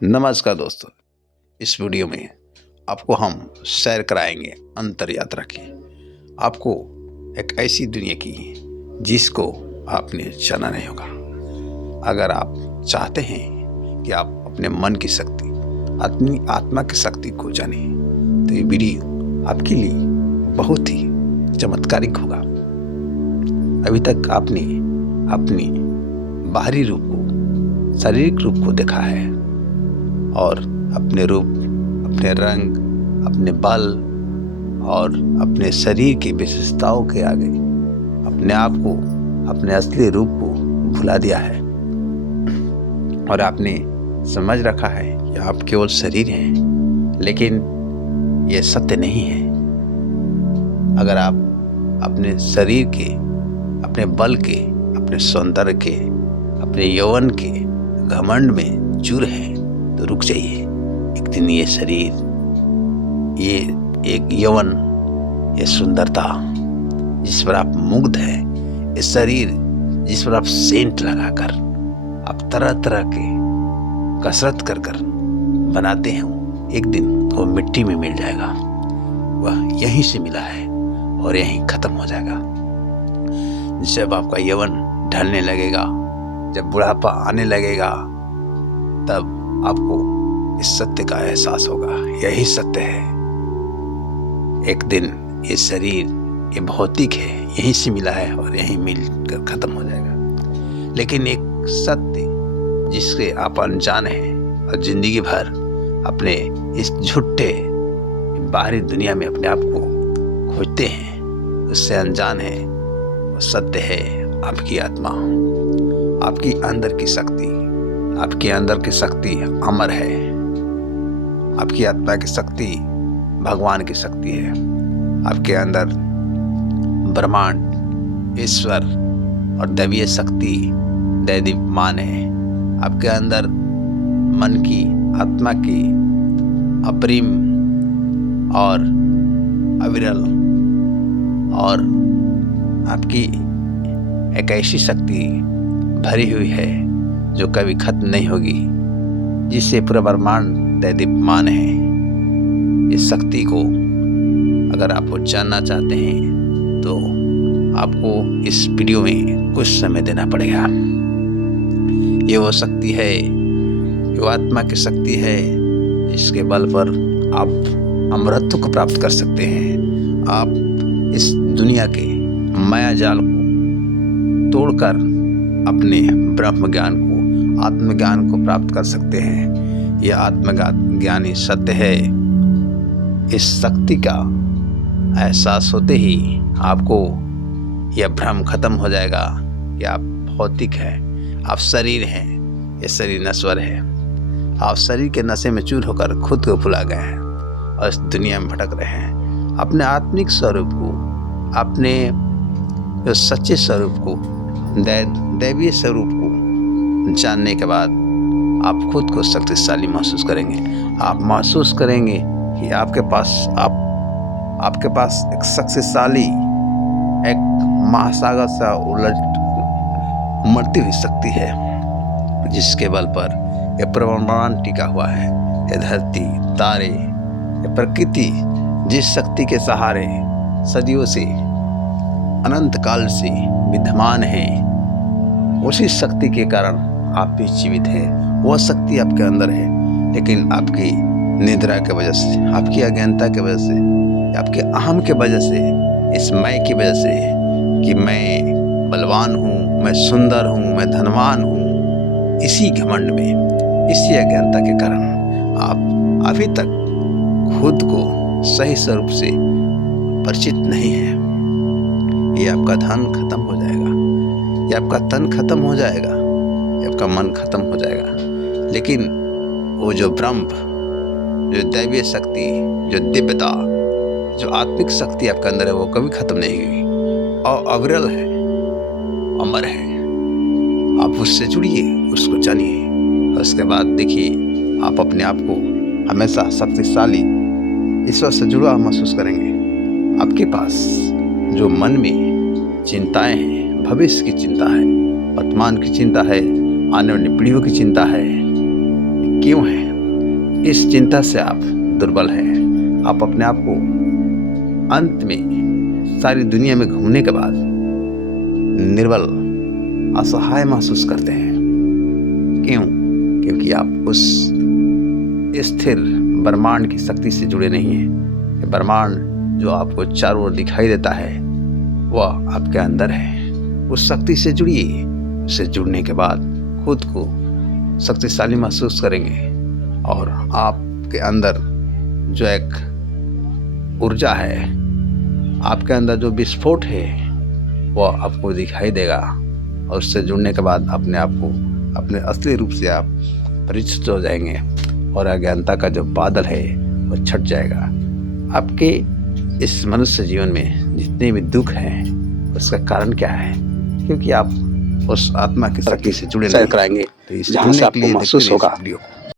नमस्कार दोस्तों, इस वीडियो में आपको हम सैर कराएंगे अंतर यात्रा की। आपको एक ऐसी दुनिया की जिसको आपने जाना नहीं होगा। अगर आप चाहते हैं कि आप अपने मन की शक्ति, अपनी आत्मा की शक्ति को जाने, तो ये वीडियो आपके लिए बहुत ही चमत्कारिक होगा। अभी तक आपने अपनी बाहरी रूप को, शारीरिक रूप को देखा है और अपने रूप, अपने रंग, अपने बल और अपने शरीर की विशेषताओं के आगे अपने आप को, अपने असली रूप को भुला दिया है और आपने समझ रखा है कि आप केवल शरीर हैं, लेकिन यह सत्य नहीं है। अगर आप अपने शरीर के, अपने बल के, अपने सौंदर्य के, अपने यौवन के घमंड में चूर हैं तो रुक जाइए। एक दिन ये शरीर, ये एक यौवन, ये सुंदरता जिस पर आप मुग्ध हैं, ये शरीर जिस पर आप सेंट लगाकर, आप तरह तरह के कसरत कर कर बनाते हैं, एक दिन वो मिट्टी में मिल जाएगा। वह यहीं से मिला है और यहीं खत्म हो जाएगा। जब आपका यौवन ढलने लगेगा, जब बुढ़ापा आने लगेगा, तब आपको इस सत्य का एहसास होगा। यही सत्य है। एक दिन ये शरीर, ये भौतिक है, यहीं से मिला है और यहीं मिलकर खत्म हो जाएगा। लेकिन एक सत्य जिसके आप अनजान हैं और जिंदगी भर अपने इस झूठे बाहरी दुनिया में अपने आप को खोजते हैं, उससे अनजान है। वो सत्य है आपकी आत्मा, आपकी अंदर की शक्ति। आपके अंदर की शक्ति अमर है। आपकी आत्मा की शक्ति भगवान की शक्ति है। आपके अंदर ब्रह्मांड, ईश्वर और दैवीय शक्ति दैदीप्यमान है। आपके अंदर मन की, आत्मा की अप्रिम और अविरल और आपकी एक ऐसी शक्ति भरी हुई है जो कभी खत्म नहीं होगी, जिससे पूरा ब्रह्मांड दैदीप्यमान है। इस शक्ति को अगर आप जानना चाहते हैं तो आपको इस वीडियो में कुछ समय देना पड़ेगा। ये वो शक्ति है, वो आत्मा की शक्ति है जिसके बल पर आप अमरत्व को प्राप्त कर सकते हैं। आप इस दुनिया के माया जाल को तोड़कर अपने ब्रह्म ज्ञान को, आत्मज्ञान को प्राप्त कर सकते हैं। यह आत्मज्ञानी सत्य है। इस शक्ति का एहसास होते ही आपको यह भ्रम खत्म हो जाएगा कि आप भौतिक हैं, आप शरीर हैं, यह शरीर नश्वर है। आप शरीर के नशे में चूर होकर खुद को भुला गए हैं और इस दुनिया में भटक रहे हैं। अपने आत्मिक स्वरूप को, अपने जो सच्चे स्वरूप को, दैवीय स्वरूप को जानने के बाद आप खुद को शक्तिशाली महसूस करेंगे। आप महसूस करेंगे कि आपके पास एक शक्तिशाली, एक महासागर सा उमड़ती हुई शक्ति है, जिसके बल पर यह ब्रह्मांड टिका हुआ है। यह धरती, तारे, यह प्रकृति जिस शक्ति के सहारे सदियों से, अनंत काल से विद्यमान है, उसी शक्ति के कारण आप भी जीवित हैं। वह शक्ति आपके अंदर है, लेकिन आपकी निद्रा की वजह से, आपकी अज्ञानता की वजह से, आपके अहम की वजह से, इस मैं की वजह से कि मैं बलवान हूँ, मैं सुंदर हूँ, मैं धनवान हूँ, इसी घमंड में, इसी अज्ञानता के कारण आप अभी तक खुद को सही स्वरूप से परिचित नहीं है। ये आपका धन खत्म हो जाएगा, ये आपका तन खत्म हो जाएगा, ये आपका मन खत्म हो जाएगा। लेकिन वो जो ब्रह्म, जो दैवीय शक्ति, जो दिव्यता, जो आत्मिक शक्ति आपके अंदर है, वो कभी खत्म नहीं हुई और अविरल है, अमर है। आप उससे जुड़िए, उसको जानिए और उसके बाद देखिए आप अपने आप को हमेशा शक्तिशाली, ईश्वर से जुड़ा महसूस करेंगे। आपके पास जो मन में चिंताएं हैं, भविष्य की चिंता है, वर्तमान की चिंता है, आने वाली पीढ़ियों की चिंता है, क्यों है? इस चिंता से आप दुर्बल हैं। आप अपने आप को अंत में सारी दुनिया में घूमने के बाद निर्बल, असहाय महसूस करते हैं। क्यों? क्योंकि आप उस स्थिर ब्रह्मांड की शक्ति से जुड़े नहीं हैं। ब्रह्मांड जो आपको चारों ओर दिखाई देता है वह आपके अंदर है। उस शक्ति से जुड़िए। उससे जुड़ने के बाद खुद को शक्तिशाली महसूस करेंगे और आपके अंदर जो एक ऊर्जा है, आपके अंदर जो विस्फोट है वह आपको दिखाई देगा। और उससे जुड़ने के बाद अपने आप को अपने असली रूप से आप परिचित हो जाएंगे और अज्ञानता का जो बादल है वह छट जाएगा। आपके इस मनुष्य जीवन में जितने भी दुख हैं उसका कारण क्या है? क्योंकि आप उस आत्मा की शक्ति से जुड़े नहीं कराएंगे। तो इस जुड़ने के लिए महसूस होगा वीडियो